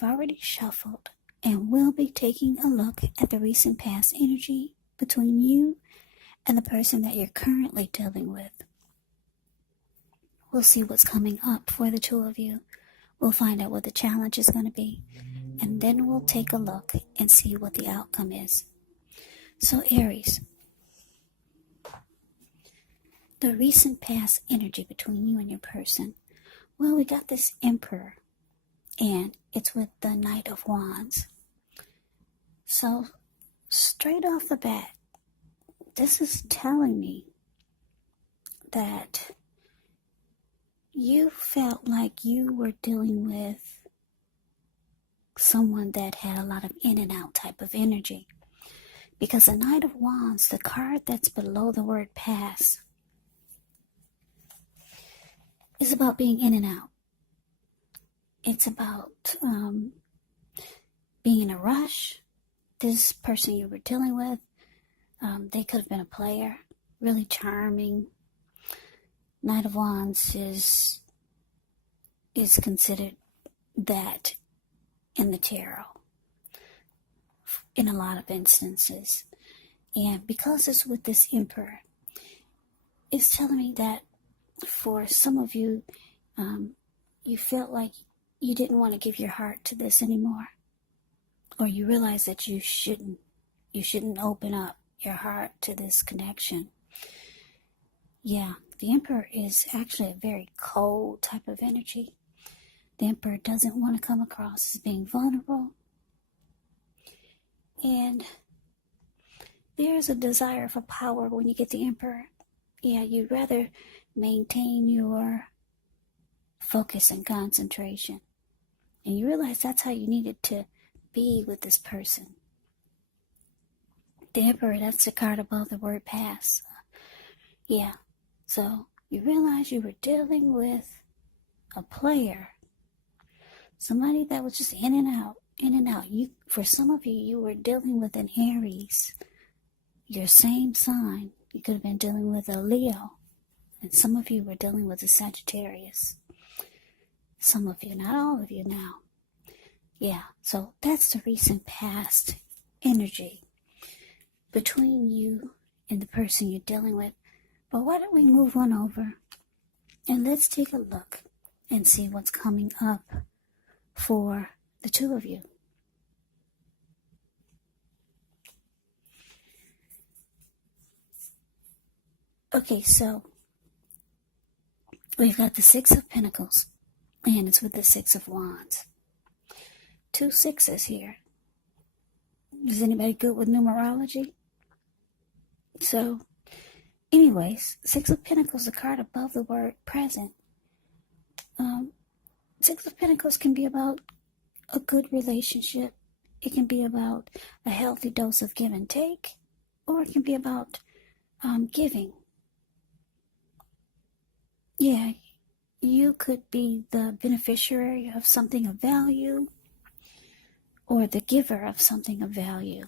I've already shuffled and will be taking a look at the recent past energy between you and the person that you're currently dealing with. We'll see what's coming up for the two of you. We'll find out what the challenge is going to be, and then we'll take a look and see what the outcome is. So Aries, the recent past energy between you and your person. Well, we got this Emperor, and it's with the Knight of Wands. So straight off the bat, this is telling me that you felt like you were dealing with someone that had a lot of in and out type of energy. Because the Knight of Wands, the card that's below the word pass, is about being in and out. It's about being in a rush. This person you were dealing with, they could have been a player, really charming. Knight of Wands is considered that in the tarot in a lot of instances. And because it's with this Emperor, it's telling me that for some of you, you felt like you didn't want to give your heart to this anymore. Or you realize that you shouldn't open up your heart to this connection. Yeah, the Emperor is actually a very cold type of energy. The Emperor doesn't want to come across as being vulnerable. And there's a desire for power when you get the Emperor. Yeah, you'd rather maintain your focus and concentration. And you realize that's how you needed to be with this person. The Emperor, that's the card above the word pass. Yeah, so you realize you were dealing with a player. Somebody that was just in and out, in and out. For some of you, you were dealing with an Aries, your same sign. You could have been dealing with a Leo. And some of you were dealing with a Sagittarius. Some of you, not all of you now. Yeah, so that's the recent past energy between you and the person you're dealing with. But why don't we move on over and let's take a look and see what's coming up for the two of you. Okay, so we've got the Six of Pentacles, and it's with the Six of Wands. 2 sixes here. Is anybody good with numerology? So, anyways, Six of Pentacles, the card above the word present. Six of Pentacles can be about a good relationship. It can be about a healthy dose of give and take, or it can be about giving. Yeah, you could be the beneficiary of something of value, or the giver of something of value.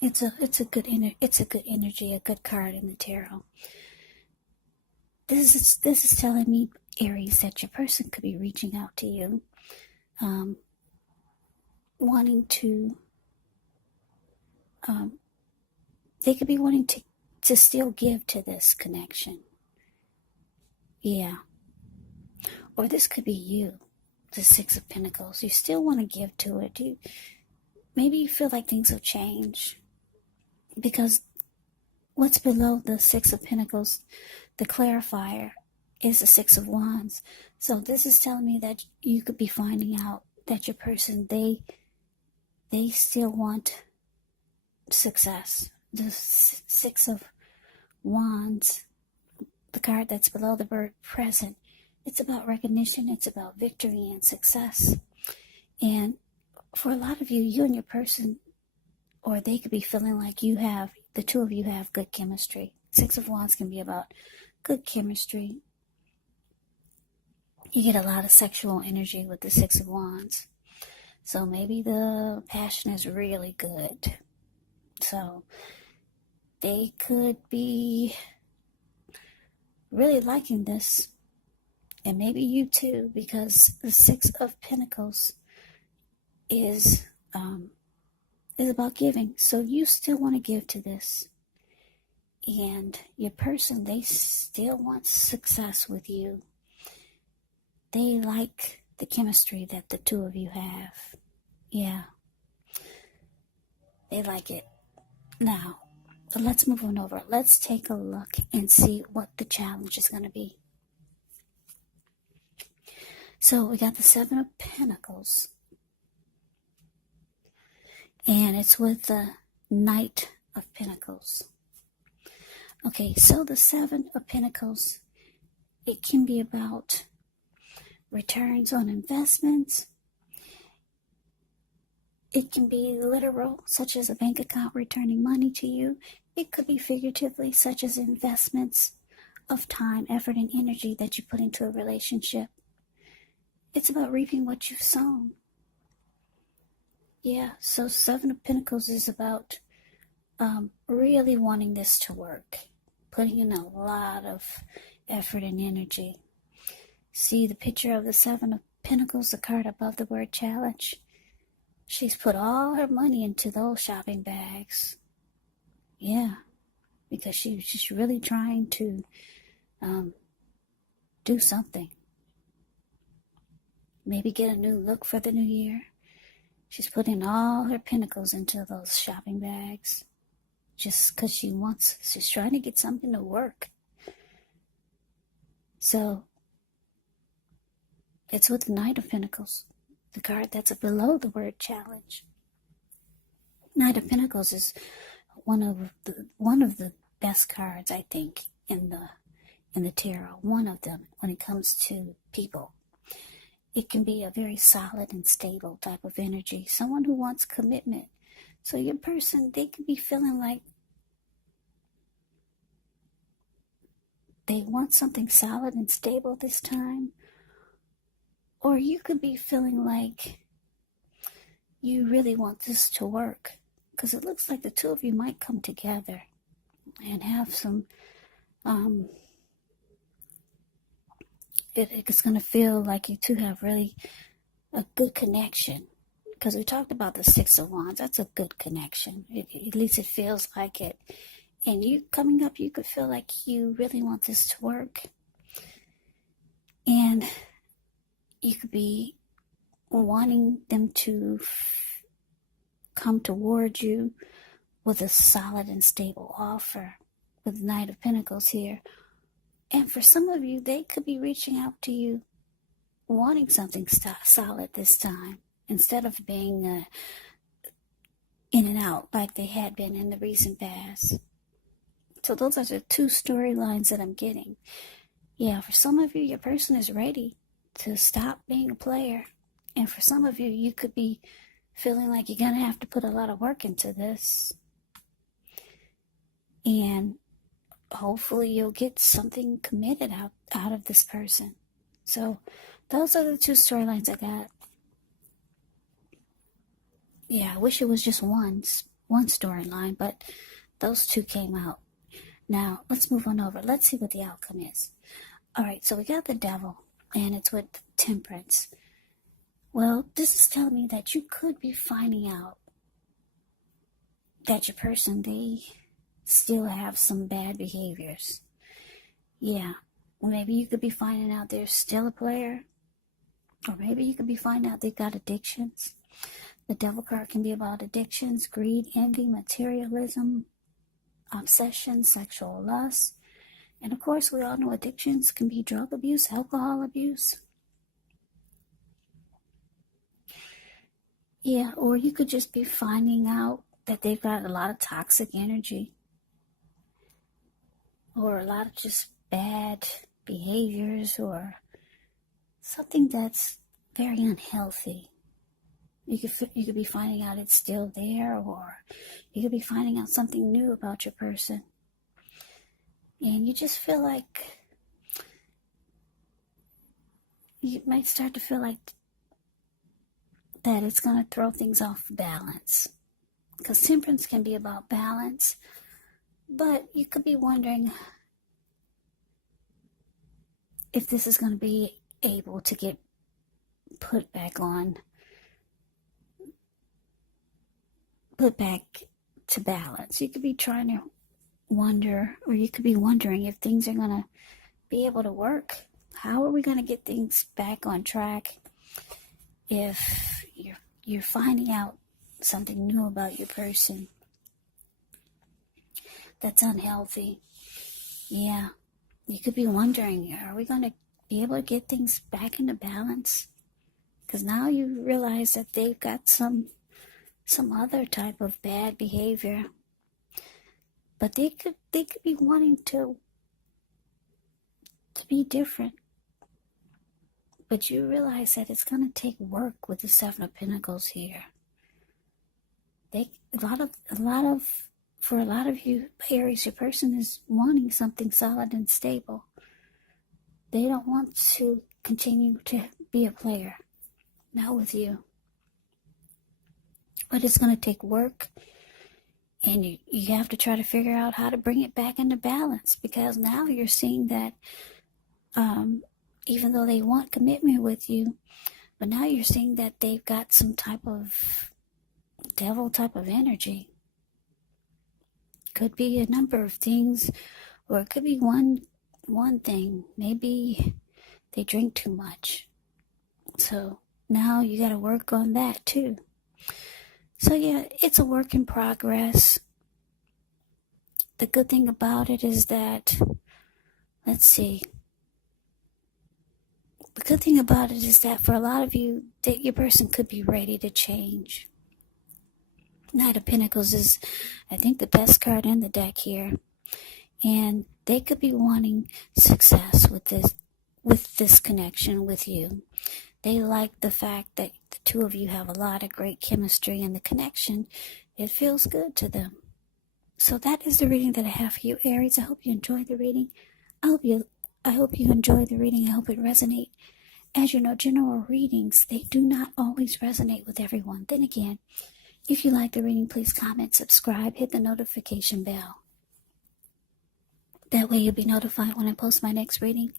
It's a good energy, a good card in the tarot. This is telling me, Aries, that your person could be reaching out to you, wanting to. They could be wanting to still give to this connection. Yeah. Or this could be you, the Six of Pentacles. You still want to give to it. Maybe you feel like things will change. Because what's below the Six of Pentacles, the clarifier, is the Six of Wands. So this is telling me that you could be finding out that your person, they still want success. The Six of Wands, the card that's below the word present, it's about recognition, it's about victory and success. And for a lot of you, you and your person, or they could be feeling like the two of you have good chemistry. Six of Wands can be about good chemistry. You get a lot of sexual energy with the Six of Wands. So maybe the passion is really good. So they could be really liking this And maybe you too, because the Six of Pentacles is about giving. So you still want to give to this. And your person, they still want success with you. They like the chemistry that the two of you have. Yeah. They like it. Now, let's move on over. Let's take a look and see what the challenge is going to be. So we got the Seven of Pentacles. And it's with the Knight of Pentacles. Okay, so the Seven of Pentacles, it can be about returns on investments. It can be literal, such as a bank account returning money to you. It could be figuratively, such as investments of time, effort, and energy that you put into a relationship. It's about reaping what you've sown. Yeah, so Seven of Pentacles is about really wanting this to work, putting in a lot of effort and energy. See the picture of the Seven of Pentacles, the card above the word challenge? She's put all her money into those shopping bags. Yeah, because she's just really trying to do something. Maybe get a new look for the new year. She's putting all her pentacles into those shopping bags just because she's trying to get something to work. So it's with the Knight of Pentacles, the card that's below the word challenge. Knight of Pentacles is one of the best cards, I think, in the tarot. One of them when it comes to people. It can be a very solid and stable type of energy. Someone who wants commitment. So your person, they could be feeling like they want something solid and stable this time. Or you could be feeling like you really want this to work. Because it looks like the two of you might come together and have some, it's going to feel like you two have really a good connection. Because we talked about the Six of Wands. That's a good connection. At least it feels like it. And you coming up, you could feel like you really want this to work. And you could be wanting them to come towards you with a solid and stable offer with the Knight of Pentacles here. And for some of you, they could be reaching out to you wanting something solid this time instead of being in and out like they had been in the recent past. So those are the two storylines that I'm getting. Yeah, for some of you, your person is ready to stop being a player. And for some of you, you could be feeling like you're going to have to put a lot of work into this. And hopefully you'll get something committed out of this person. So those are the two storylines I got. Yeah, I wish it was just one storyline, but those two came out. Now, let's move on over. Let's see what the outcome is. All right, so we got the Devil, and it's with Temperance. Well, this is telling me that you could be finding out that your person, they still have some bad behaviors. Yeah, maybe you could be finding out they're still a player, or maybe you could be finding out they've got addictions. The Devil card can be about addictions, greed, envy, materialism, obsession, sexual lust. And of course, we all know addictions can be drug abuse, alcohol abuse. Yeah, or you could just be finding out that they've got a lot of toxic energy. Or a lot of just bad behaviors, or something that's very unhealthy. You could be finding out it's still there, or you could be finding out something new about your person. And you just feel like you might start to feel like that it's going to throw things off balance. Because Temperance can be about balance, but you could be wondering if this is going to be able to get put back to balance. You could be trying to wonder, or you could be wondering if things are going to be able to work. How are we going to get things back on track if you're finding out something new about your person that's unhealthy? Yeah, you could be wondering, are we going to be able to get things back into balance? Because now you realize that they've got some other type of bad behavior, but they could be wanting to be different. But you realize that it's going to take work with the Seven of Pentacles here. For a lot of you, Aries, your person is wanting something solid and stable. They don't want to continue to be a player. Not with you. But it's going to take work, and you have to try to figure out how to bring it back into balance, because now you're seeing that even though they want commitment with you, but now you're seeing that they've got some type of devil type of energy. Could be a number of things, or it could be one thing. Maybe they drink too much. So now you got to work on that too. So yeah, it's a work in progress. The good thing about it is that, let's see. The good thing about it is that for a lot of you, that your person could be ready to change. Knight of Pentacles is, I think, the best card in the deck here. And they could be wanting success with this connection with you. They like the fact that the two of you have a lot of great chemistry, and the connection, it feels good to them. So that is the reading that I have for you, Aries. I hope you enjoyed the reading. I hope you enjoyed the reading. I hope it resonates. As you know, general readings, they do not always resonate with everyone. Then again, if you like the reading, please comment, subscribe, hit the notification bell. That way you'll be notified when I post my next reading.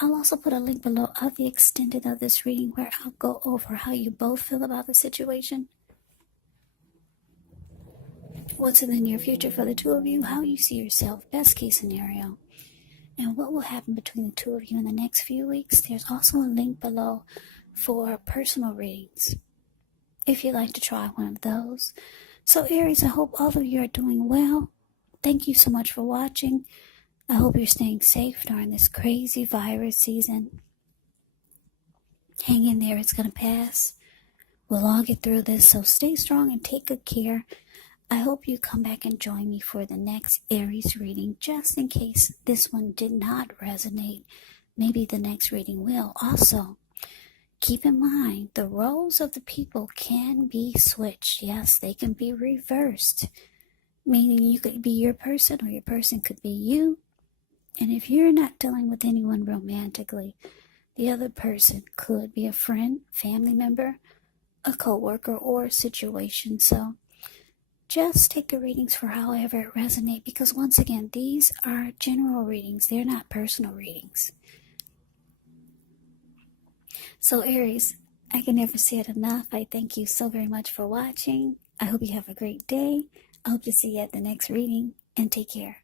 I'll also put a link below of the extended of this reading, where I'll go over how you both feel about the situation, what's in the near future for the two of you, how you see yourself, best case scenario, and what will happen between the two of you in the next few weeks. There's also a link below for personal readings, if you'd like to try one of those. So Aries, I hope all of you are doing well. Thank you so much for watching. I hope you're staying safe during this crazy virus season. Hang in there, it's going to pass. We'll all get through this, so stay strong and take good care. I hope you come back and join me for the next Aries reading, just in case this one did not resonate. Maybe the next reading will. Also, keep in mind, the roles of the people can be switched. Yes, they can be reversed. Meaning you could be your person, or your person could be you. And if you're not dealing with anyone romantically, the other person could be a friend, family member, a co-worker, or a situation. So just take the readings for however it resonates, because once again, these are general readings. They're not personal readings. So Aries, I can never say it enough. I thank you so very much for watching. I hope you have a great day. I hope to see you at the next reading, and take care.